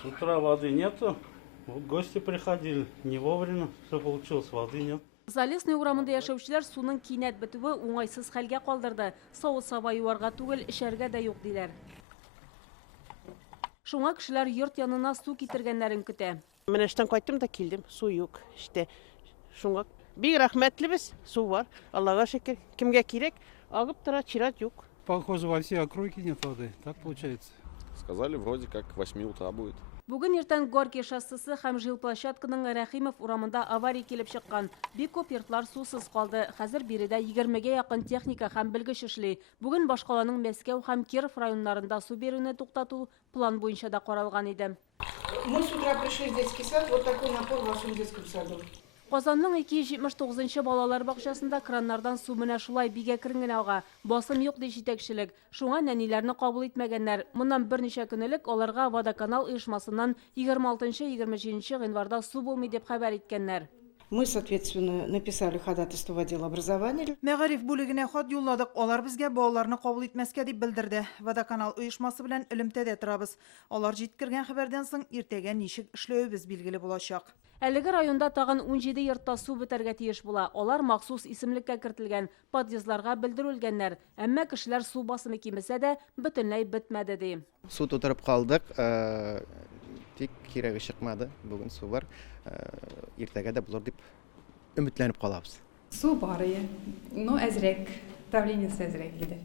С утра воды нету. Вот гости приходили. Не вовремя. Все получилось, воды нет. Залесный урамында яшәүчеләр суның кинәт бетүе уңайсыз хәлгә калдырды. Савыт саба юарга түгел, эчәргә дә юк диләр. Шуңа кешеләр йорт янына су китергәннәрен көтә. Мен эштән кайттым да килдем. Су юк. İşte шуңа бик рәхмәтлебез. Су бар. Аллага шөкер. Кемгә кирәк? Агып тора, чират юк. Похоже, во всей округе нет воды. Так получается. Сказали, вроде как к 8 утра будет. Бүген иртән Горький шоссесі һәм жилплощадканың Рәхимов урамында авария килеп чыккан. Бик күп йортлар сусыз калды. Хәзер биредә 20гә якын техника һәм белгеч эшли. Бүген башкаланың Мәскәү һәм Киров районнарында су бирүне туктату план буенча да каралган иде. Мы с утра пришли в детский сад, вот такой напор в вашем детском саду. Казанның 279 балалар бакчасында краннардан су менә шулай бигә кергән ага. Басым юк ди җитәкчелек. Шуңа нәниләрне кабул итмәгәннәр. Моннан берничә көн элек аларга водоканал оешмасыннан 26-27 гыйнварда су булмый дип хәбәр иткәннәр. Мы, соответственно, написали ходатайство в отдел образования. Мәгариф бүлегенә хат юлладык. Алар безгә балаларны кабул итмәскә дип белдерде. Водоканал оешмасы белән элемтәдә торабыз. Алар җиткергән хәбәрдән соң иртәгә ничек эшләвебез билгеле булачак. Әлеге районда тагын 17 йортта су бетәргә тиеш була. Алар махсус исемлеккә кертелгән, подъездларга белдерелгәннәр. Әмма кешеләр су басымы кимесә дә бөтенләй бетмәде ди. Су тутырып калдык. Тик кирәге чыкмады. Бүген су бар. Иртәгә дә булыр дип өметләнеп калабыз. Су бар, но әзрәк, давлениесе әзрәк иде.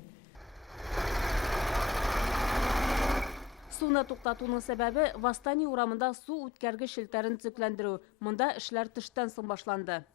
Суны туктатуның сәбәбе Восстание урамында су үткәргеч челтәрен төзекләндерү. Монда эшләр төштән соң башланды.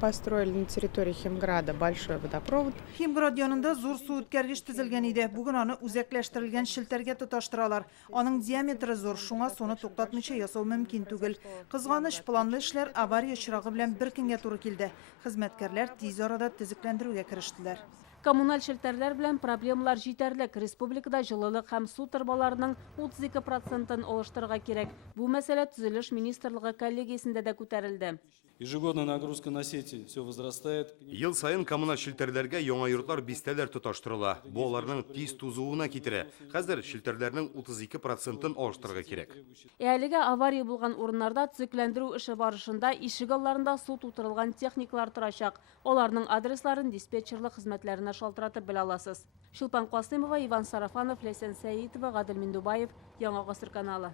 Построили на территории Химграда большой водопровод. Химград янында зур су үткәргеч төзелгән иде. Бүген аны үзәкләштерелгән челтәргә тоташтыралар. Аның диаметры зур, шуңа суны туктатмыйча ясау мөмкин түгел. Кызганыч, планлы эшләр авария очрагы белән бер көнгә туры килде. Хезмәткәрләр тиз арада төзекләндерүгә керештеләр. Коммуналь челтәрләр белән проблемалар җитәрлек. Республикада җылылык һәм су торбаларының 32% алыштырырга кирәк. Бу мәсьәлә төзелеш министрлыгы коллегиясендә дә күтәрелде. Ежегодная нагрузка на сети все возрастает. Ел сайын коммуналь челтәрләргә яңа йортлар бистәләр тоташтырыла. Бу аларның тиз тузуына китерә. Хәзер челтәрләрнең 32%-ын алыштырырга кирәк. Әлегә авария булган урыннарда төзекләндерү эше барышында ишек алларында су тутырылган техникалар торачак. Аларның адресларын диспетчерлык хезмәтләренә шалтыратып белә аласыз. Шулпан Касымова, Иван Сарафанов, Ләйсән Сәитова, Гадел Миндубаев, Яңа Гасыр каналы.